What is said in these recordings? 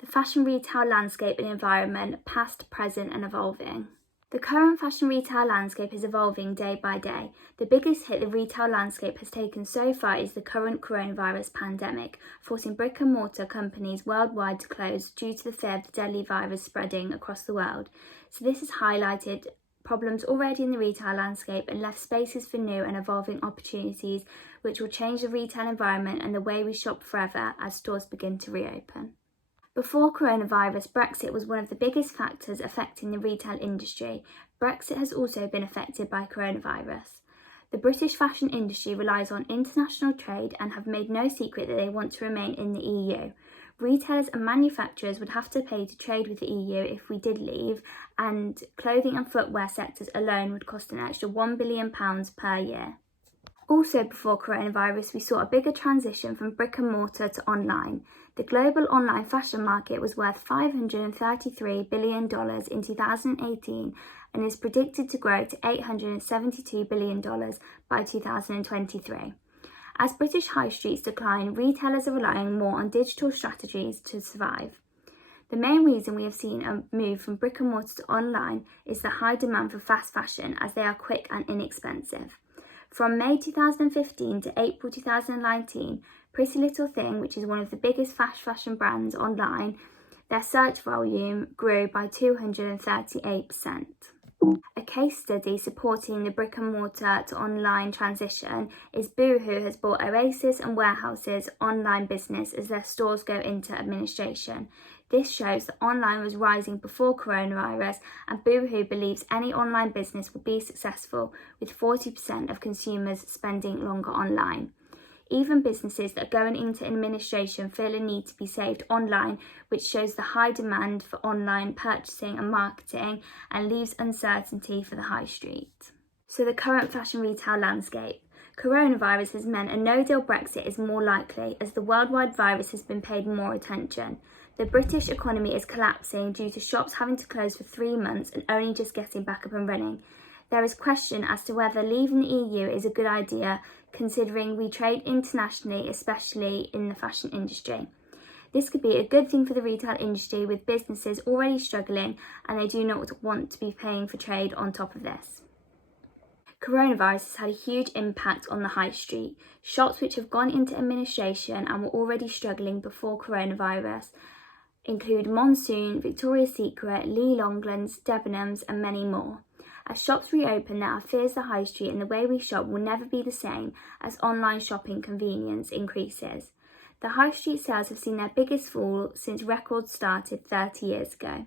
the fashion retail landscape and environment, past, present and evolving. The current fashion retail landscape is evolving day by day. The biggest hit the retail landscape has taken so far is the current coronavirus pandemic, forcing brick and mortar companies worldwide to close due to the fear of the deadly virus spreading across the world. So this has highlighted problems already in the retail landscape and left spaces for new and evolving opportunities which will change the retail environment and the way we shop forever as stores begin to reopen. Before coronavirus, Brexit was one of the biggest factors affecting the retail industry. Brexit has also been affected by coronavirus. The British fashion industry relies on international trade and have made no secret that they want to remain in the EU. Retailers and manufacturers would have to pay to trade with the EU if we did leave, and clothing and footwear sectors alone would cost an extra £1 billion per year. Also before coronavirus, we saw a bigger transition from brick and mortar to online. The global online fashion market was worth $533 billion in 2018 and is predicted to grow to $872 billion by 2023. As British high streets decline, retailers are relying more on digital strategies to survive. The main reason we have seen a move from brick and mortar to online is the high demand for fast fashion, as they are quick and inexpensive. From May 2015 to April 2019, Pretty Little Thing, which is one of the biggest fast fashion brands online, their search volume grew by 238%. A case study supporting the brick and mortar to online transition is Boohoo has bought Oasis and Warehouse's online business as their stores go into administration. This shows that online was rising before coronavirus, and Boohoo believes any online business will be successful, with 40% of consumers spending longer online. Even businesses that are going into administration feel a need to be saved online, which shows the high demand for online purchasing and marketing and leaves uncertainty for the high street. So the current fashion retail landscape. Coronavirus has meant a no-deal Brexit is more likely as the worldwide virus has been paid more attention. The British economy is collapsing due to shops having to close for 3 months and only just getting back up and running. There is question as to whether leaving the EU is a good idea, considering we trade internationally, especially in the fashion industry. This could be a good thing for the retail industry, with businesses already struggling and they do not want to be paying for trade on top of this. Coronavirus has had a huge impact on the high street. Shops which have gone into administration and were already struggling before coronavirus include Monsoon, Victoria's Secret, Lee Longlands, Debenhams and many more. As shops reopen, there are fears the high street and the way we shop will never be the same as online shopping convenience increases. The high street sales have seen their biggest fall since records started 30 years ago.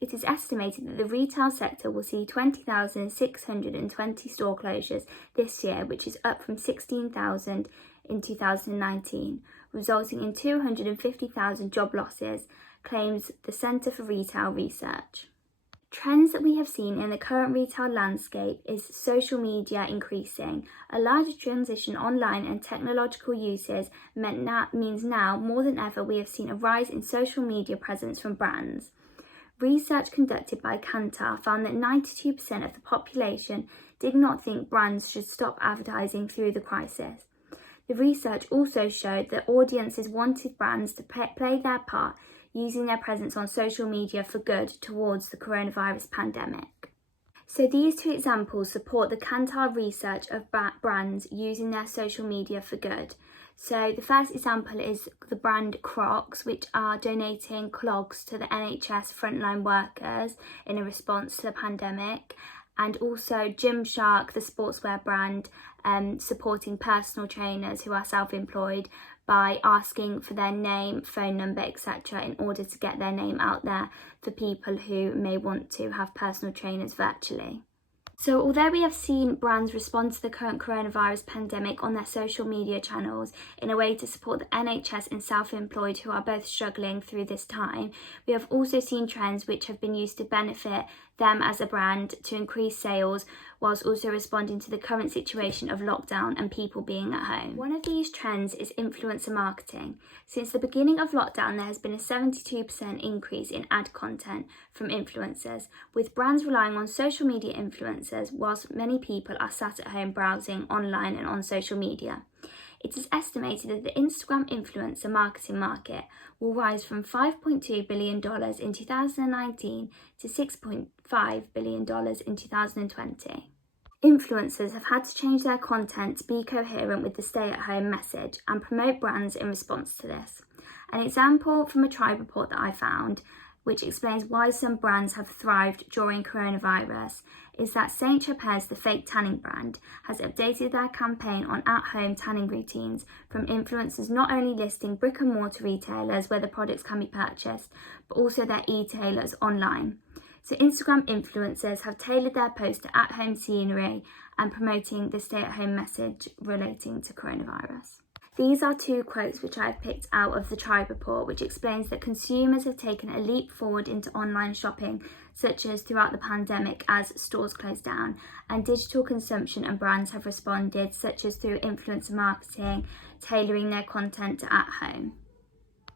It is estimated that the retail sector will see 20,620 store closures this year, which is up from 16,000 in 2019, resulting in 250,000 job losses, claims the Centre for Retail Research. Trends that we have seen in the current retail landscape is social media increasing. A larger transition online and technological uses means now more than ever we have seen a rise in social media presence from brands. Research conducted by Kantar found that 92% of the population did not think brands should stop advertising through the crisis. The research also showed that audiences wanted brands to play their part, using their presence on social media for good towards the coronavirus pandemic. So these two examples support the Kantar research of brands using their social media for good. So the first example is the brand Crocs, which are donating clogs to the NHS frontline workers in a response to the pandemic, and also Gymshark, the sportswear brand, supporting personal trainers who are self-employed by asking for their name, phone number, etc. in order to get their name out there for people who may want to have personal trainers virtually. So although we have seen brands respond to the current coronavirus pandemic on their social media channels in a way to support the NHS and self-employed who are both struggling through this time, we have also seen trends which have been used to benefit them as a brand to increase sales, whilst also responding to the current situation of lockdown and people being at home. One of these trends is influencer marketing. Since the beginning of lockdown, there has been a 72% increase in ad content from influencers, with brands relying on social media influencers whilst many people are sat at home browsing online and on social media. It is estimated that the Instagram influencer marketing market will rise from $5.2 billion in 2019 to $6.5 billion in 2020. Influencers have had to change their content to be coherent with the stay-at-home message and promote brands in response to this. An example from a Tribe report that I found, which explains why some brands have thrived during coronavirus, is that Saint Tropez, the fake tanning brand, has updated their campaign on at-home tanning routines from influencers not only listing brick-and-mortar retailers where the products can be purchased, but also their e-tailers online. So Instagram influencers have tailored their posts to at-home scenery and promoting the stay-at-home message relating to coronavirus. These are two quotes which I've picked out of the Tribe report, which explains that consumers have taken a leap forward into online shopping, such as throughout the pandemic as stores closed down, and digital consumption and brands have responded, such as through influencer marketing, tailoring their content to at home.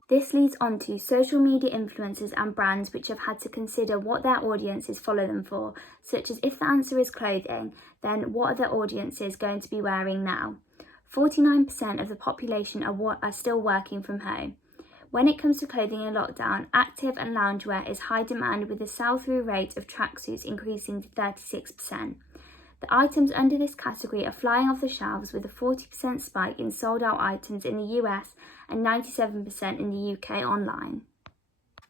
This leads on to social media influencers and brands which have had to consider what their audiences follow them for, such as if the answer is clothing, then what are their audiences going to be wearing now? 49% of the population are still working from home. When it comes to clothing in lockdown, active and loungewear is high demand, with the sell-through rate of tracksuits increasing to 36%. The items under this category are flying off the shelves, with a 40% spike in sold-out items in the US and 97% in the UK online.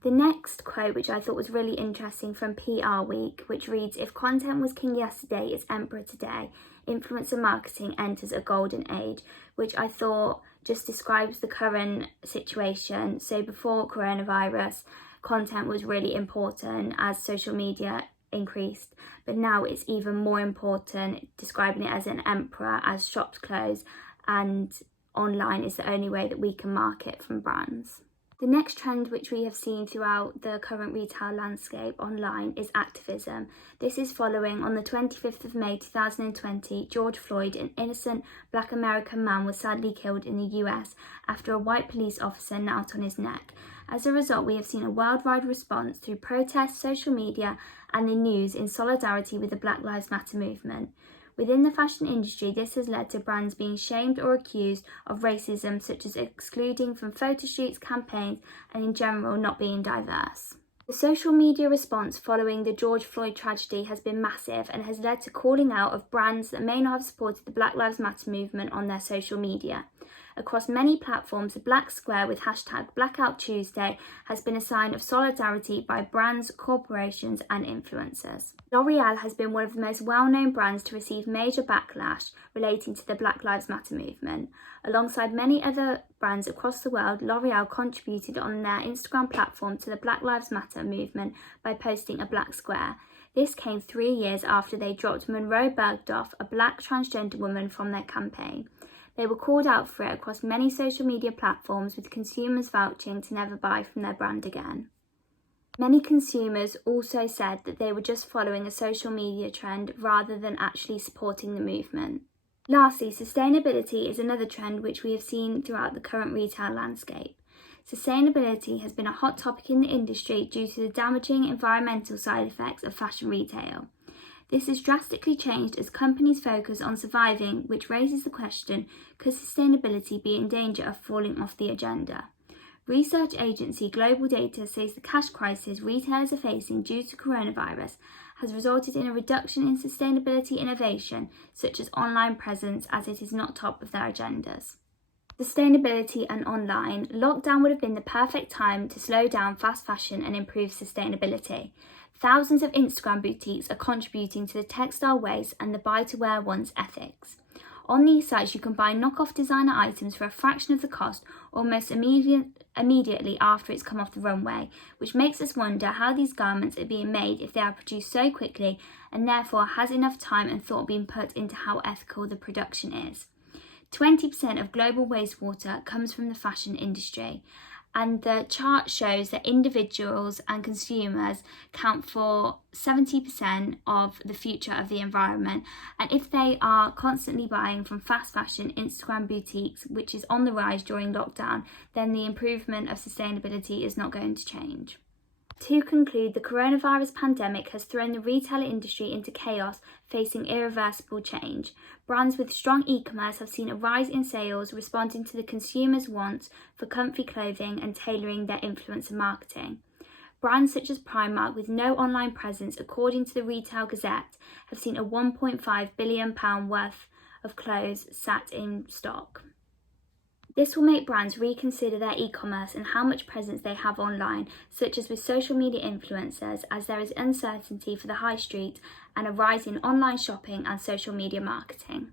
The next quote, which I thought was really interesting, from PR Week, which reads, "If content was king yesterday, it's emperor today. Influencer marketing enters a golden age," which I thought just describes the current situation. So before coronavirus, content was really important as social media increased, but now it's even more important, describing it as an emperor as shops close and online is the only way that we can market from brands. The next trend which we have seen throughout the current retail landscape online is activism. This is following on the 25th of May 2020, George Floyd, an innocent Black American man, was sadly killed in the US after a white police officer knelt on his neck. As a result, we have seen a worldwide response through protests, social media and the news in solidarity with the Black Lives Matter movement. Within the fashion industry, this has led to brands being shamed or accused of racism, such as excluding from photo shoots, campaigns, and in general not being diverse. The social media response following the George Floyd tragedy has been massive and has led to calling out of brands that may not have supported the Black Lives Matter movement on their social media. Across many platforms, the black square with hashtag Blackout Tuesday has been a sign of solidarity by brands, corporations and influencers. L'Oreal has been one of the most well-known brands to receive major backlash relating to the Black Lives Matter movement. Alongside many other brands across the world, L'Oreal contributed on their Instagram platform to the Black Lives Matter movement by posting a black square. This came 3 years after they dropped Monroe Bergdorf, a black transgender woman, from their campaign. They were called out for it across many social media platforms, with consumers vouching to never buy from their brand again. Many consumers also said that they were just following a social media trend rather than actually supporting the movement. Lastly, sustainability is another trend which we have seen throughout the current retail landscape. Sustainability has been a hot topic in the industry due to the damaging environmental side effects of fashion retail. This has drastically changed as companies focus on surviving, which raises the question, could sustainability be in danger of falling off the agenda? Research agency Global Data says the cash crisis retailers are facing due to coronavirus has resulted in a reduction in sustainability innovation, such as online presence, as it is not top of their agendas. Sustainability and online, lockdown would have been the perfect time to slow down fast fashion and improve sustainability. Thousands of Instagram boutiques are contributing to the textile waste and the buy-to-wear once ethics. On these sites, you can buy knockoff designer items for a fraction of the cost almost immediately after it's come off the runway, which makes us wonder how these garments are being made if they are produced so quickly, and therefore has enough time and thought been put into how ethical the production is. 20% of global wastewater comes from the fashion industry, and the chart shows that individuals and consumers count for 70% of the future of the environment. And if they are constantly buying from fast fashion Instagram boutiques, which is on the rise during lockdown, then the improvement of sustainability is not going to change. To conclude, the coronavirus pandemic has thrown the retail industry into chaos, facing irreversible change. Brands with strong e-commerce have seen a rise in sales, responding to the consumers' wants for comfy clothing and tailoring their influencer marketing. Brands such as Primark, with no online presence, according to the Retail Gazette, have seen a £1.5 billion worth of clothes sat in stock. This will make brands reconsider their e-commerce and how much presence they have online, such as with social media influencers, as there is uncertainty for the high street and a rise in online shopping and social media marketing.